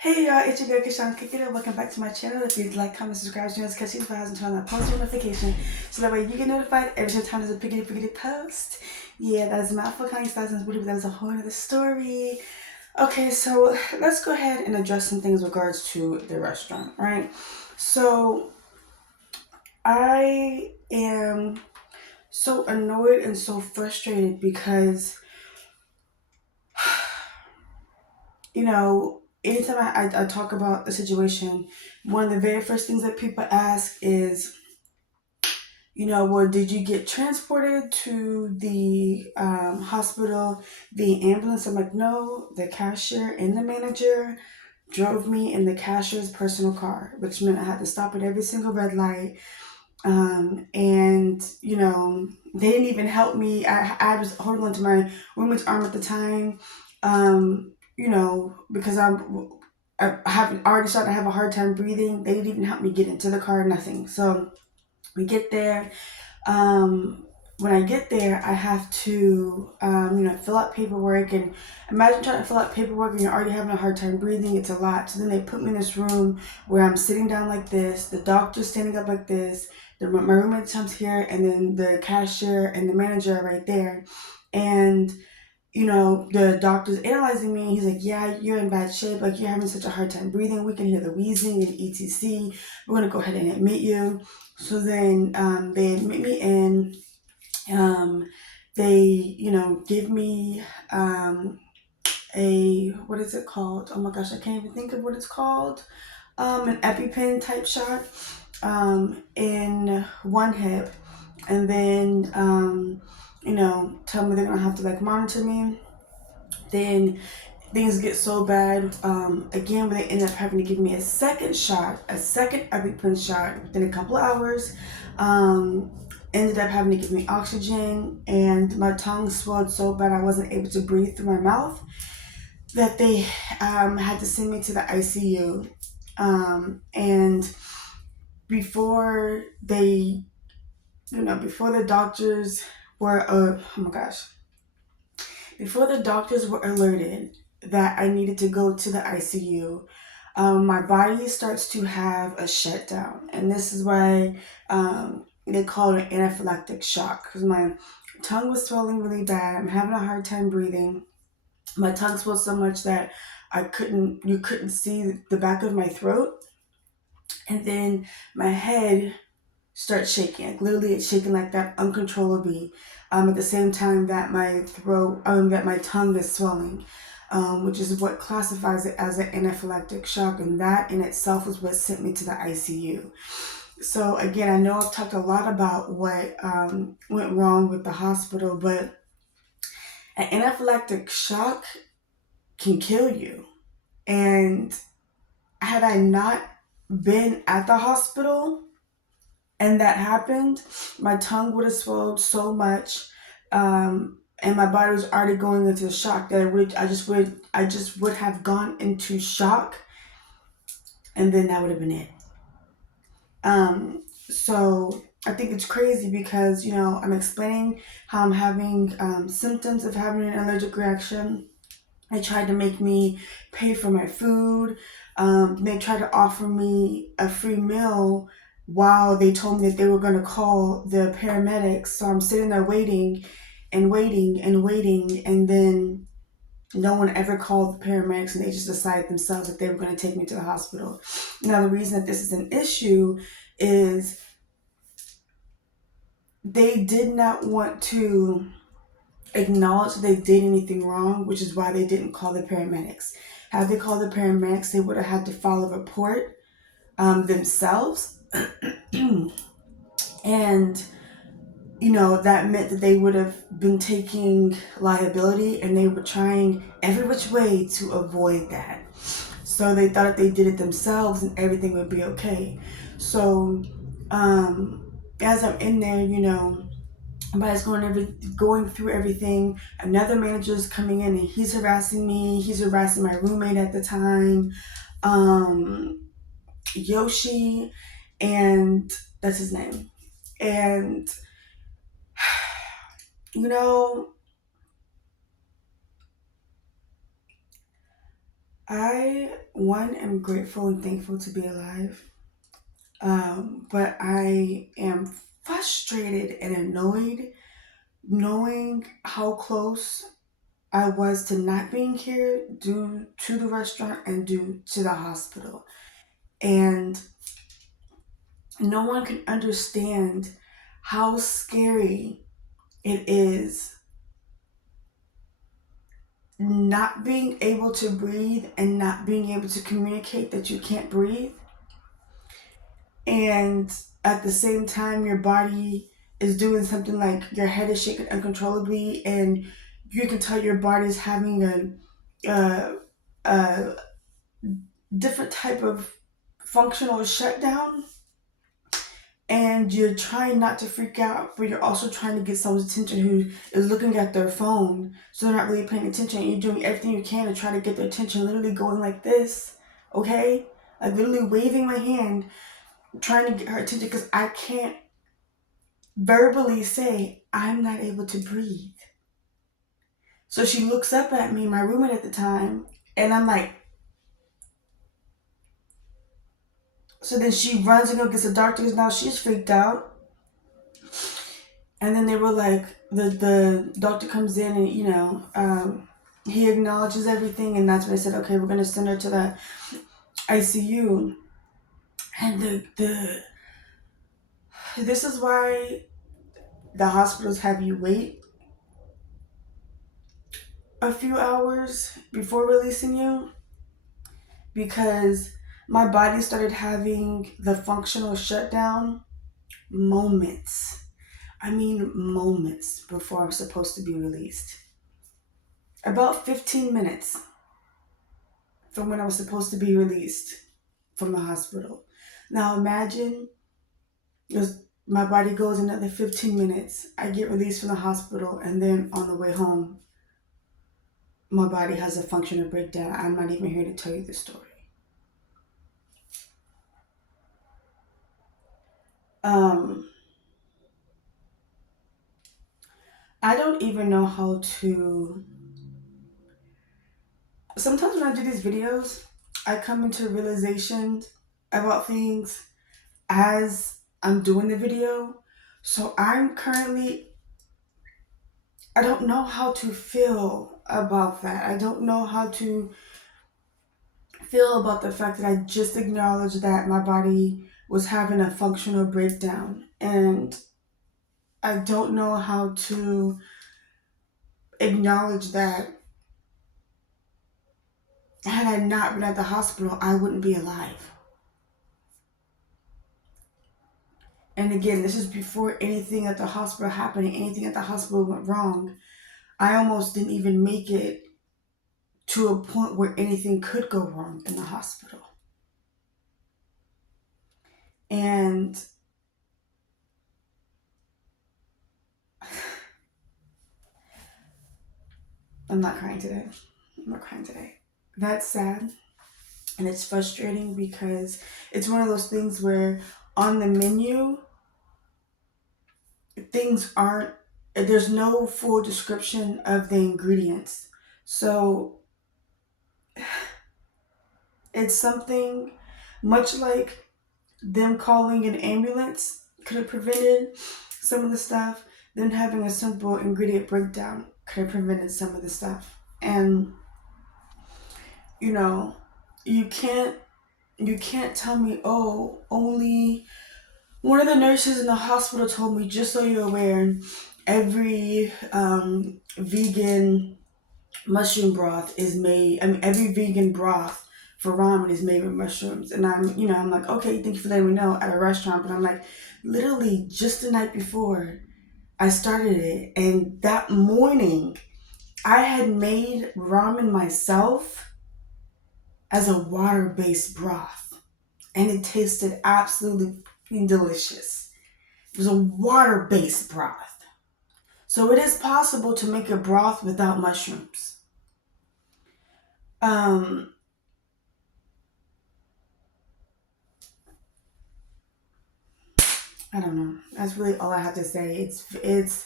Hey y'all, it's your girl Kishan Kicking It. Welcome back to my channel. If you'd like, comment, subscribe, join us, catch these files, and turn on that post notification so that way you get notified every time there's a piggity post. Yeah, that is mouthful kind of styles and booty, but that is a whole other story. Okay, so let's go ahead and address some things with regards to the restaurant, right? So I am so annoyed and so frustrated because anytime I talk about the situation, one of the very first things that people ask is, well, did you get transported to the hospital via ambulance? I'm like, no, the cashier and the manager drove me in the cashier's personal car, which meant I had to stop at every single red light. And they didn't even help me. I was holding on to my roommate's arm at the time, because I have already started to have a hard time breathing. They didn't even help me get into the car, nothing. So we get there. When I get there, I have to, fill out paperwork. And imagine trying to fill out paperwork and you're already having a hard time breathing. It's a lot. So then they put me in this room where I'm sitting down like this, the doctor's standing up like this, my roommate comes here, and then the cashier and the manager are right there. And the doctor's analyzing me. He's like, yeah, you're in bad shape. Like, you're having such a hard time breathing. We can hear the wheezing and etc. We're going to go ahead and admit you. So then they admit me in. They, give me what is it called? Oh my gosh, I can't even think of what it's called. An EpiPen type shot in one hip. And then, tell me they're going to have to like monitor me. Then things get so bad again, where they end up having to give me a second shot, a second EpiPen shot within a couple of hours. Ended up having to give me oxygen, and my tongue swelled so bad I wasn't able to breathe through my mouth that they had to send me to the ICU. And before they, before the doctors were, oh my gosh, before the doctors were alerted that I needed to go to the ICU, my body starts to have a shutdown. And this is why they call it an anaphylactic shock, because my tongue was swelling really bad. I'm having a hard time breathing. My tongue swelled so much that you couldn't see the back of my throat. And then my head starts shaking. Like, literally it's shaking like that uncontrollably. At the same time that that my tongue is swelling, which is what classifies it as an anaphylactic shock. And that in itself was what sent me to the ICU. So again, I know I've talked a lot about what went wrong with the hospital, but an anaphylactic shock can kill you. And had I not been at the hospital and that happened, my tongue would have swelled so much, and my body was already going into shock that I just would have gone into shock, and then that would have been it. So I think it's crazy because I'm explaining how I'm having symptoms of having an allergic reaction. They tried to make me pay for my food. They tried to offer me a free meal while they told me that they were going to call the paramedics. So I'm sitting there waiting and waiting and waiting. And then no one ever called the paramedics, and they just decided themselves that they were going to take me to the hospital. Now, the reason that this is an issue is they did not want to acknowledge that they did anything wrong, which is why they didn't call the paramedics. Had they called the paramedics, they would have had to file a report themselves. And, that meant that they would have been taking liability, and they were trying every which way to avoid that. So they thought if they did it themselves and everything would be okay. So as I'm in there, everybody's going through everything. Another manager is coming in and he's harassing me. He's harassing my roommate at the time, Yoshi, and that's his name. And you know, I, one, am grateful and thankful to be alive. But I am frustrated and annoyed knowing how close I was to not being here due to the restaurant and due to the hospital. And no one can understand how scary it is not being able to breathe and not being able to communicate that you can't breathe. And at the same time, your body is doing something like your head is shaking uncontrollably, and you can tell your body is having a different type of functional shutdown. And you're trying not to freak out, but you're also trying to get someone's attention who is looking at their phone, so they're not really paying attention. And you're doing everything you can to try to get their attention, literally going like this, okay? Like literally waving my hand, trying to get her attention because I can't verbally say, I'm not able to breathe. So she looks up at me, my roommate at the time, and I'm like, so then she runs and go gets the doctor because now she's freaked out. And then they were like, the doctor comes in and, he acknowledges everything. And that's when they said, okay, we're going to send her to the ICU. And this is why the hospitals have you wait a few hours before releasing you, because my body started having the functional shutdown moments. I mean, moments before I'm supposed to be released. About 15 minutes from when I was supposed to be released from the hospital. Now imagine my body goes another 15 minutes. I get released from the hospital, and then on the way home, my body has a functional breakdown. I'm not even here to tell you the story. Um, I don't even know how to. Sometimes when I do these videos, I come into realizations about things as I'm doing the video. So I don't know how to feel about that. I don't know how to feel about the fact that I just acknowledged that my body was having a functional breakdown. And I don't know how to acknowledge that had I not been at the hospital, I wouldn't be alive. And again, this is before anything at the hospital happened, anything at the hospital went wrong. I almost didn't even make it to a point where anything could go wrong in the hospital. And I'm not crying today. I'm not crying today. That's sad. And it's frustrating because it's one of those things where on the menu, there's no full description of the ingredients. So it's something much like them calling an ambulance could have prevented some of the stuff. Them having a simple ingredient breakdown could have prevented some of the stuff. And you know, you can't tell me, oh, only one of the nurses in the hospital told me, just so you're aware, every vegan mushroom broth is made. I mean, every vegan broth for ramen is made with mushrooms. And I'm like, okay, thank you for letting me know at a restaurant. But I'm like, literally just the night before I started it, and that morning I had made ramen myself as a water-based broth, and it tasted absolutely delicious. It was a water-based broth. So it is possible to make a broth without mushrooms. I don't know. That's really all I have to say. It's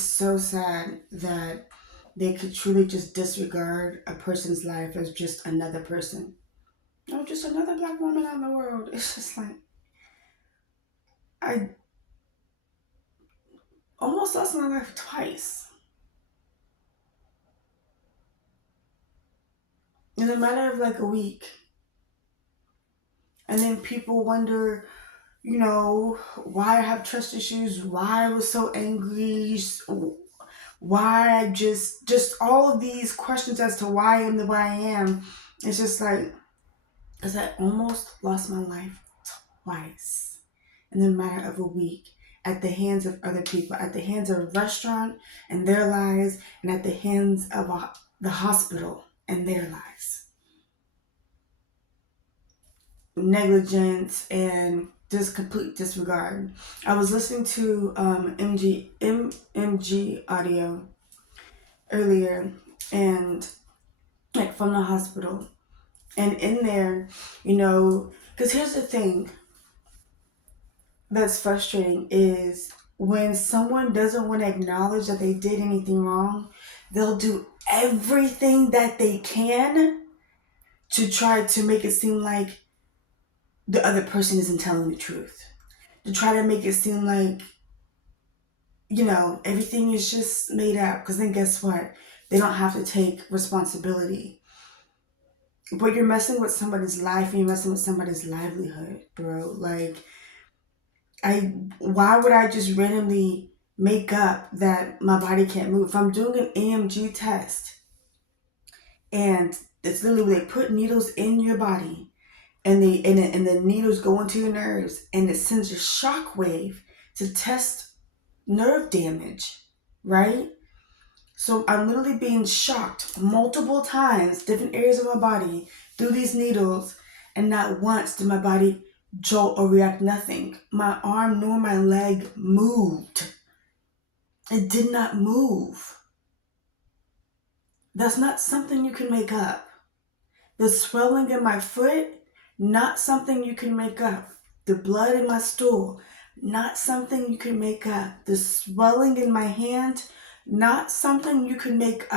so sad that they could truly just disregard a person's life as just another person. No, just another black woman out in the world. It's just like, I almost lost my life twice in a matter of like a week. And then people wonder, why I have trust issues, why I was so angry, why I just all of these questions as to why I am the way I am. It's just like, because I almost lost my life twice in the matter of a week at the hands of other people, at the hands of a restaurant and their lives, and at the hands of the hospital and their lives. Negligence and just complete disregard. I was listening to MG audio earlier, and like from the hospital, and in there, because here's the thing that's frustrating is when someone doesn't want to acknowledge that they did anything wrong, they'll do everything that they can to try to make it seem like the other person isn't telling the truth. To try to make it seem like, everything is just made up. Because then guess what? They don't have to take responsibility. But you're messing with somebody's life and you're messing with somebody's livelihood, bro. Like, why would I just randomly make up that my body can't move? If I'm doing an AMG test and it's literally where they put needles in your body and the needles go into your nerves and it sends a shock wave to test nerve damage, right? So I'm literally being shocked multiple times, different areas of my body, through these needles, and not once did my body jolt or react. Nothing. My arm nor my leg moved. It did not move. That's not something you can make up. The swelling in my foot, not something you can make up. The blood in my stool, not something you can make up. The swelling in my hand, not something you can make up.